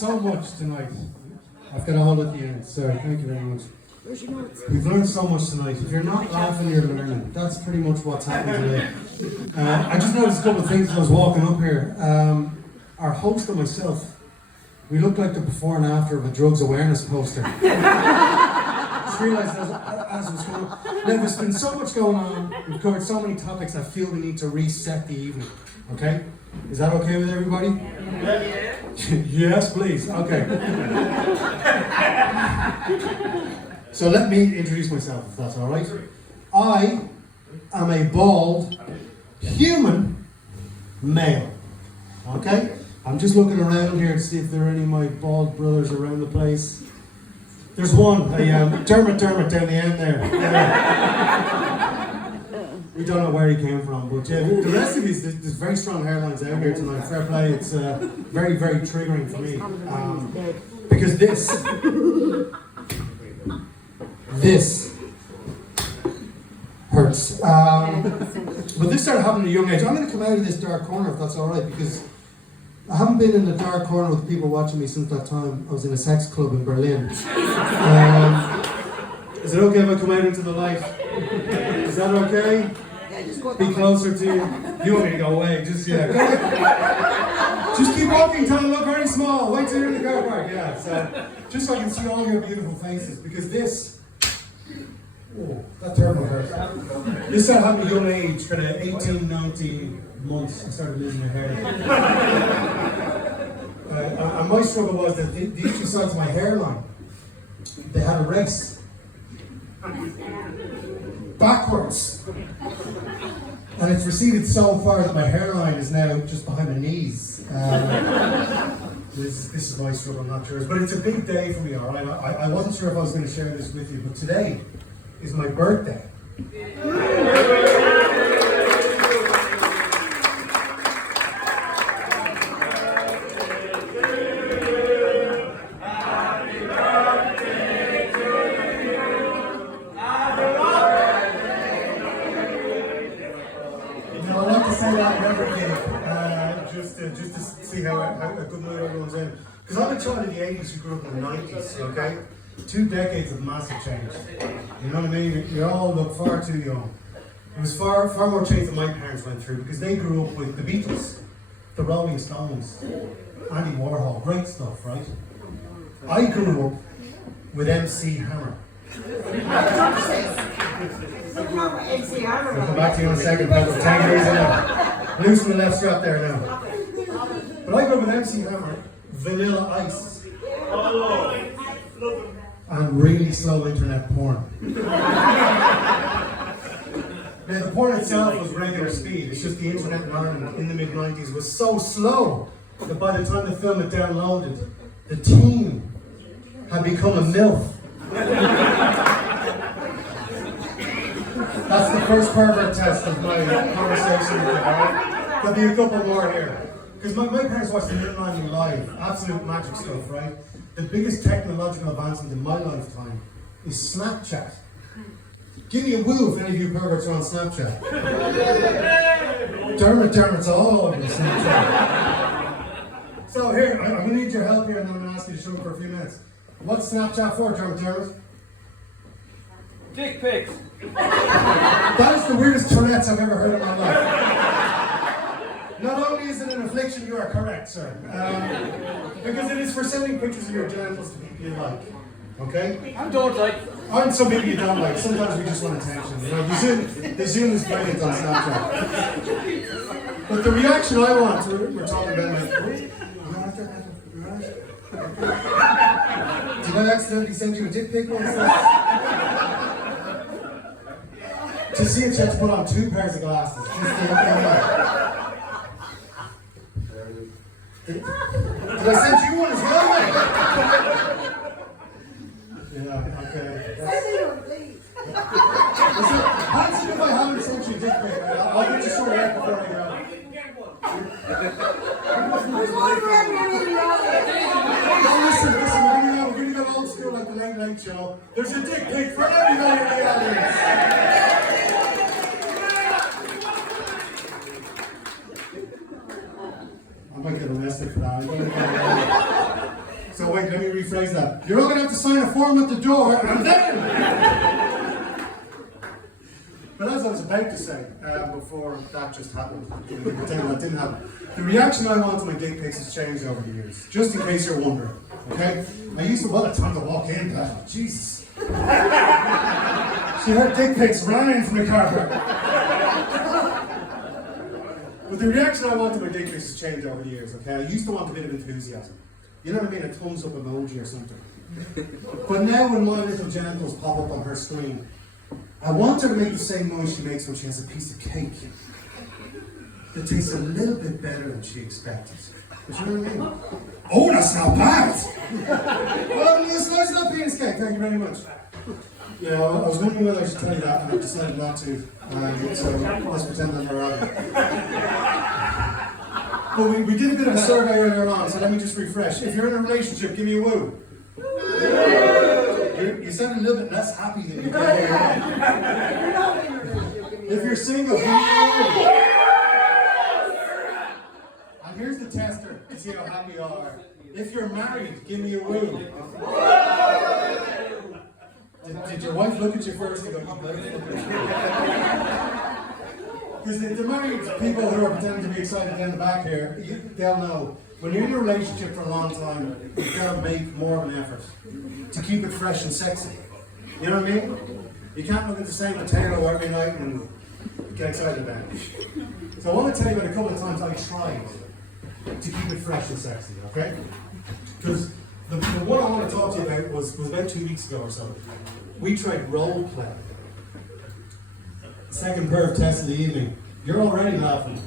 so much tonight. I've got a hold at the end, so thank you very much. We've learned so much tonight. If you're not laughing, you're learning. That's pretty much what's happened today. I just noticed a couple of things as I was walking up here. Our host and myself, we look like the before and after of a drugs awareness poster. Just realised as it was going on. Now, there's been so much going on. We've covered so many topics. I feel we need to reset the evening. Okay? Is that okay with everybody? Yeah. Yes, please. Okay. So let me introduce myself, if that's all right. I am a bald human male. Okay? I'm just looking around here to see if there are any of my bald brothers around the place. There's one, Dermot down the end there. We don't know where he came from, but yeah, the rest of these, there's very strong hairlines out here tonight. Fair play, it's very, very triggering for me. Because this hurts. But this started happening at a young age. I'm going to come out of this dark corner if that's alright, because I haven't been in the dark corner with people watching me since that time I was in a sex club in Berlin. Is it okay if I come out into the light? Is that okay? Be closer to you. You want me to go away? Just keep walking till I look very small. Wait till you're in the car park. Yeah, so just so I can see all your beautiful faces, because this, oh, that turtle hurt. This started happening at a young age, kind of 18, 19 months. I started losing my hair. And my struggle was that these two sides of my hairline, they had a race backwards, and it's receded so far that my hairline is now just behind my knees. This is my struggle, not yours, but it's a big day for me. All right, I wasn't sure if I was going to share this with you, but today is my birthday. Just to see how a good mood everyone's in. Because I'm a child of the 80s who grew up in the 90s, okay? 2 decades of massive change. You know what I mean? You all look far too young. It was far more change than my parents went through, because they grew up with the Beatles, the Rolling Stones, Andy Warhol, great stuff, right? I grew up with MC Hammer. I'll come back to you in a second, Pedro. 10 years now. Loosen the left strap there now. But I grew up with MC Hammer, Vanilla Ice, and really slow internet porn. Now, the porn itself was regular speed. It's just the internet in Ireland in the mid-90s was so slow that by the time the film had downloaded, the teen had become a MILF. That's the first pervert test of my conversation with you, alright? There'll be a couple more here. Because my parents watched the Midnight Live, absolute magic stuff, right? The biggest technological advancement in my lifetime is Snapchat. Give me a woo if any of you perverts are on Snapchat. Dermot's all over Snapchat. So here, I'm going to need your help here, and then I'm going to ask you to show up for a few minutes. What's Snapchat for, Dermot? Dick pics. That is the weirdest Tourette's I've ever heard in my life. Not only is it an affliction, you are correct, sir. Because it is for sending pictures of your genitals to people you like. Okay? I don't like. Aren't some people you don't like? Sometimes we just want attention. You know, the Zoom is brilliant on Snapchat. But the reaction I want, we're talking about like, did I accidentally send you a dick pic once? To see it, you have to put on 2 pairs of glasses. Just to did I send you one as well, mate? Yeah, okay. That's if I haven't sent you a dick pic. I'll get you sorted out before I go. Listen, we're going to go old school like the Late Late Show. There's a dick pic for everybody in the audience. I might get arrested for that. So wait, let me rephrase that. You're all going to have to sign a form at the door, and then... But as I was about to say, before that just happened, pretend that didn't happen, the reaction I want to my dick pics has changed over the years, just in case you're wondering, okay? I used to, well, it's time to walk in, but Jesus. She heard dick pics running from the car. But the reaction I want to my dick pics has changed over the years, okay? I used to want a bit of enthusiasm. You know what I mean? A thumbs up emoji or something. But now when my little genitals pop up on her screen, I want her to make the same noise she makes when she has a piece of cake that tastes a little bit better than she expected. You know what I mean? Oh, that's not bad! Well, it's nice not penis cake, thank you very much. Yeah, I was wondering whether I should tell you that, and I decided not to. So let's pretend I'm around. But we did a bit of a survey earlier on, so let me just refresh. If you're in a relationship, give me a woo. You sound a little bit less happy than you did earlier on. If you're single, give me a woo. And here's the tester to see how happy you are. If you're married, give me a woo. Did your wife look at you first and go, because the married people who are pretending to be excited down the back here, they'll know. When you're in a relationship for a long time, you've got to make more of an effort to keep it fresh and sexy. You know what I mean? You can't look at the same potato every night and get excited about it. So I want to tell you about a couple of times I tried to keep it fresh and sexy, okay? Because the one I want to talk to you about was about 2 weeks ago or so. We tried role play. Second pair of tests of the evening. You're already laughing. So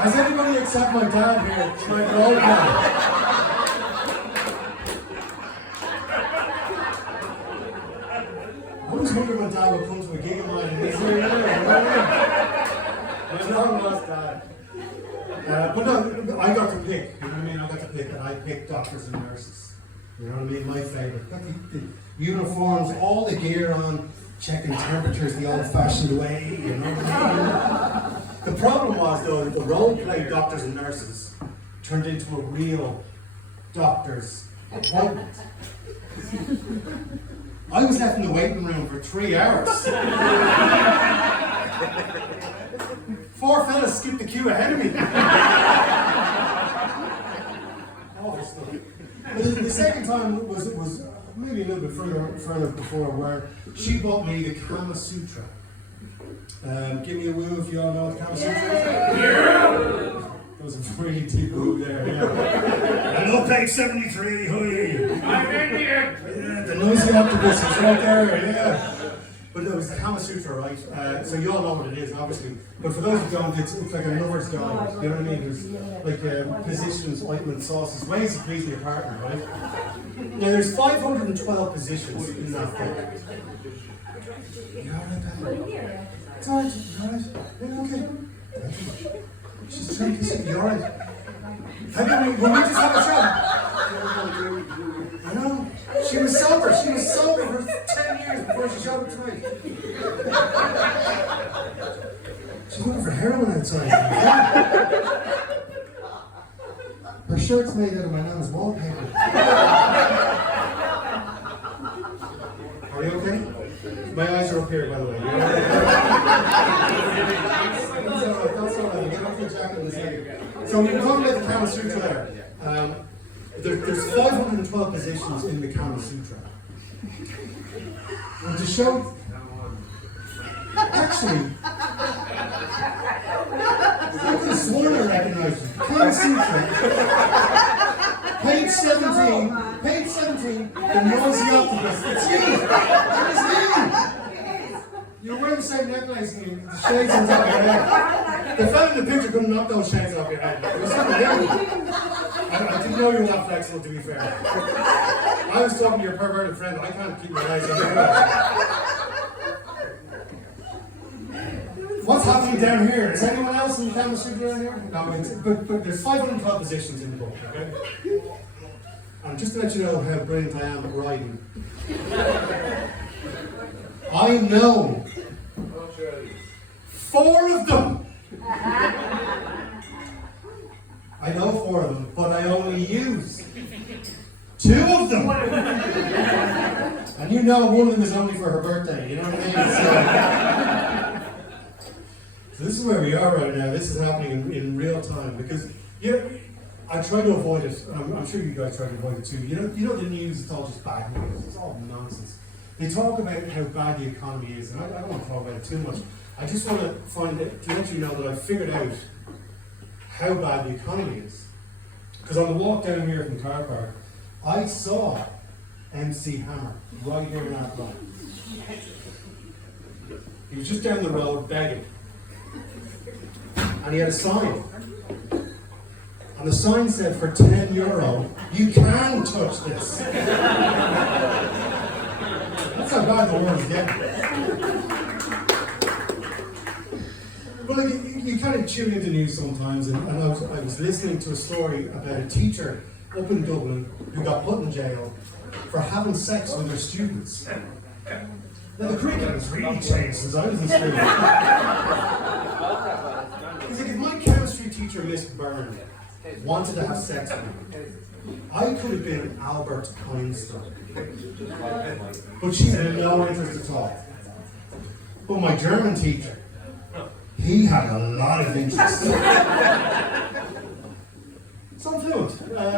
has anybody except my dad here tried role play? I was wondering when Dad would come to a gig of mine and he's here. My long lost dad. But no, I got to pick. You know what I mean? I got to pick, and I picked doctors and nurses. You know what I mean? My favourite. Got the uniforms, all the gear on, checking temperatures the old-fashioned way. You know what I mean? The problem was, though, that the role-play doctors and nurses turned into a real doctor's appointment. I was left in the waiting room for 3 hours. 4 fellas skipped the queue ahead of me. The second time was maybe a little bit further before, where she bought me the Kama Sutra. Give me a woo if you all know what the Kama Sutra is. Yeah! That was a really deep woo there, yeah. I love page 73, hooey! I'm Indian! Yeah, the noisy octopus is right there, yeah. But it was the Kama Sutra, right? So you all know what it is, obviously. But for those who don't, it's like a lover's guide. You know what I mean? There's like positions, ointment, sauces, ways to please your partner, right? Now there's 512 positions in that book. You alright, Patty? It's alright, you alright? Yeah, okay. She's trying to say, you alright? Will we just have a chat? I know. She was sober for 10 years before she showed up tonight. She's looking for heroin outside. Her shirt's made out of my nana's wallpaper. Are you okay? My eyes are up here, by the way. That's all right. Get off your jacket in a second. So we were talking about the Kama Sutra there. There's 512 positions in the Kama Sutra. And to show... Actually... I could have sworn I recognized it. Kama Sutra. Page 17, the noisy octopus. It's you! It's you! You're wearing the same necklace and the shades on top of your head. The fellow in the picture couldn't knock those shades off your head. It was something different. I didn't know you were that flexible, to be fair. I was talking to your perverted friend, I can't keep my eyes on your head. What's happening down here? Is anyone else in the Kama Sutra down here? No, but there's 512 positions in the book, okay? And just to let you know how brilliant I am at writing, I know 4 of them. I know 4 of them, but I only use 2 of them. And you know one of them is only for her birthday, you know what I mean? So this is where we are right now. This is happening in real time because I try to avoid it. I'm sure you guys try to avoid it too. You know the news, it's all just bad news. It's all nonsense. They talk about how bad the economy is, and I don't want to talk about it too much. I just want to to let you know that I've figured out how bad the economy is. Because on the walk down here from the car park, I saw MC Hammer right here in Athlone. He was just down the road begging. And he had a sign. And the sign said, for €10, you can touch this. That's how bad the world is getting. But like, you kind of tune into news sometimes, and I was listening to a story about a teacher up in Dublin who got put in jail for having sex with their students. Now the curriculum has really changed since I was in school. He's like, if my chemistry teacher, Miss Byrne, wanted to have sex with me, I could have been Albert Einstein. But she had no interest at all. But my German teacher, he had a lot of interest. So I'm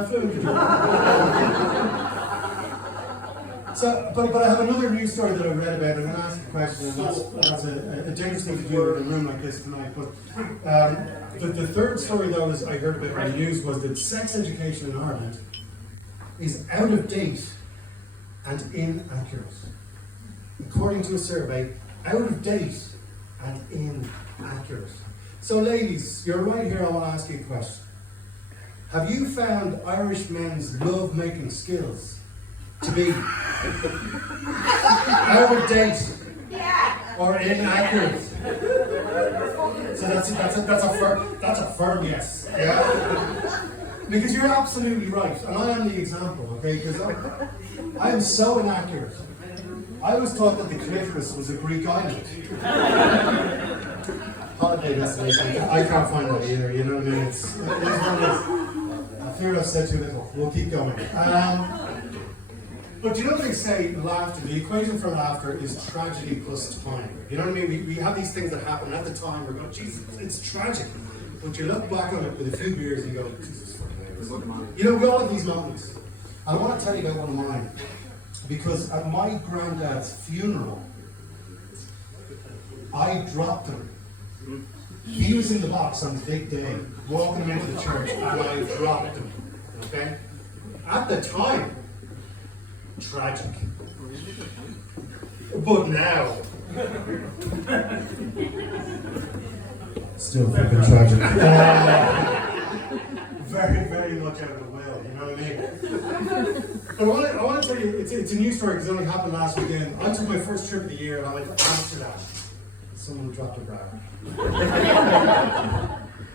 fluent in German. But I have another news story that I read about. I'm going to ask a question, and that's a dangerous thing to do in a room like this tonight. But the third story, though, is I heard about on the news was that sex education in Ireland is out of date and inaccurate. According to a survey, out of date and inaccurate. So, ladies, you're right here. I want to ask you a question. Have you found Irish men's love-making skills to be out of date or inaccurate? So that's a firm yes. Yeah. Because you're absolutely right, and I am the example. Okay, because I am so inaccurate. I was taught that the clitoris was a Greek island. Holiday destination. I can't find that either. You know what I mean? It's one of those. I fear I've said too little. We'll keep going. But you know what they say, laughter, the equation for laughter is tragedy plus time. You know what I mean? We have these things that happen at the time, we're going, Jesus, it's tragic. But you look back on it with a few beers and you go, Jesus, you know, we all have these moments. I want to tell you about one of mine. Because at my granddad's funeral, I dropped him. He was in the box on the big day, walking him into the church, and I dropped him. Okay? At the time, tragic. But now, still fucking tragic. Very, very much out of the will, you know what I mean? But I want to tell you, it's a new story because it only happened last weekend. I took my first trip of the year and I went to Amsterdam. Someone dropped a bra.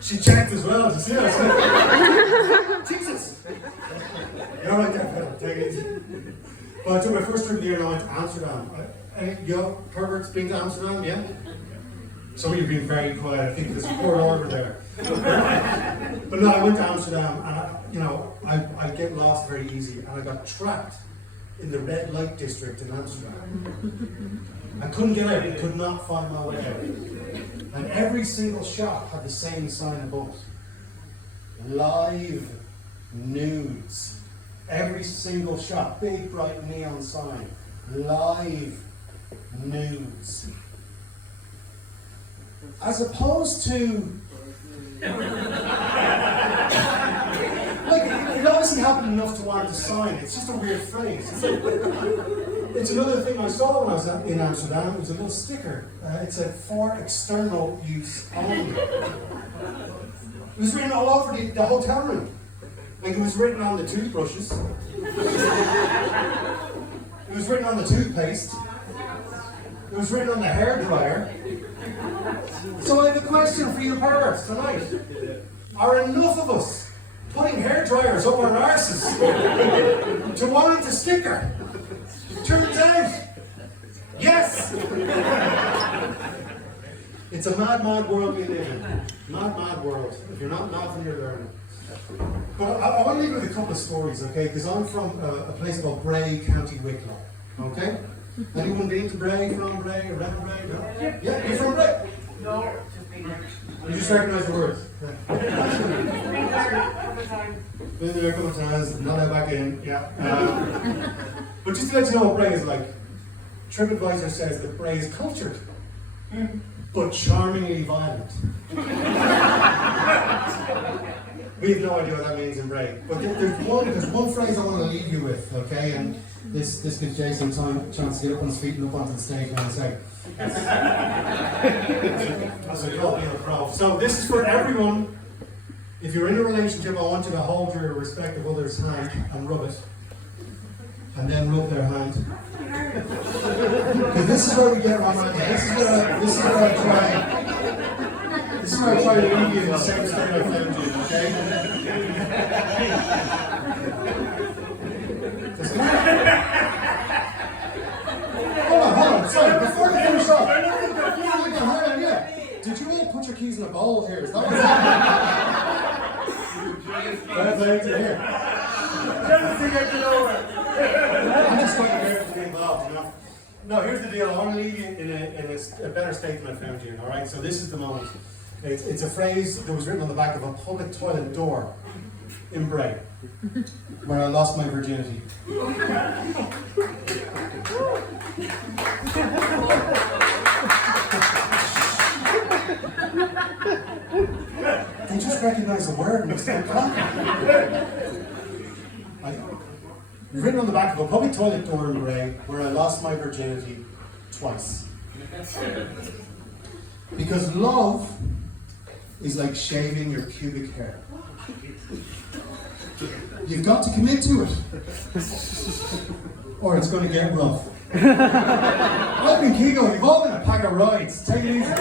She checked as well, did you see that? Jesus! You know, like that, take it easy. Well, I took my first trip of the year and I went to Amsterdam. Yo, perverts been to Amsterdam, yeah? Some of you have been very quiet. I think there's a poor order there. But no, I went to Amsterdam and I get lost very easy and I got trapped in the red light district in Amsterdam. I couldn't get out, I could not find my way out. And every single shop had the same sign above. Live nudes. Every single shop, big bright neon sign. Live nudes. As opposed to like, it obviously happened enough to warrant a sign. It's just a weird phrase. It's another thing I saw when I was in Amsterdam. It was a little sticker. It said, for external use only. It was written all over the hotel room. Like, it was written on the toothbrushes. It was written on the toothpaste. It was written on the hairdryer. So I have a question for you perverts tonight. Are enough of us putting hairdryers up our arses to warrant a sticker? Turns out, yes! It's a mad, mad world we live in. Mad, mad world. If you're not mad, then you're learning. But I want to leave you with a couple of stories, okay? Because I'm from a place called Bray, County Wicklow, okay? Anyone been to Bray, from Bray, or around Bray? No? Yeah, you're from Bray? No, just being there. You just recognize the words? Been there a couple of times. Been there a couple of times, not let back in, yeah. But just to let you know what Bray is like, TripAdvisor says that Bray is cultured, but charmingly violent. We have no idea what that means in Bray. But there's one phrase I want to leave you with, okay? And this gives Jason time chance to get up on his feet and up onto the stage and say. As a club, being a pro. So this is for everyone. If you're in a relationship, I want you to hold your respective other's hand and rub it. And then rub their hand. Because this is where we get romantic. This is where I try to leave you in the same state I found you, okay? Hold on, sorry, before we finish up, did you all put your keys in a bowl here? Is that what's happening? Here. I'm just going to be involved, you know? No, here's the deal. I want to leave you in a better state than I found you, all right? So this is the moment. It's a phrase that was written on the back of a public toilet door in Bray, where I lost my virginity. They just recognize the word and they start clapping. Written on the back of a public toilet door in Bray, where I lost my virginity twice. Because love is like shaving your pubic hair. You've got to commit to it, or it's going to get rough. I've been Keego, you've all been a pack of rides. Take it easy.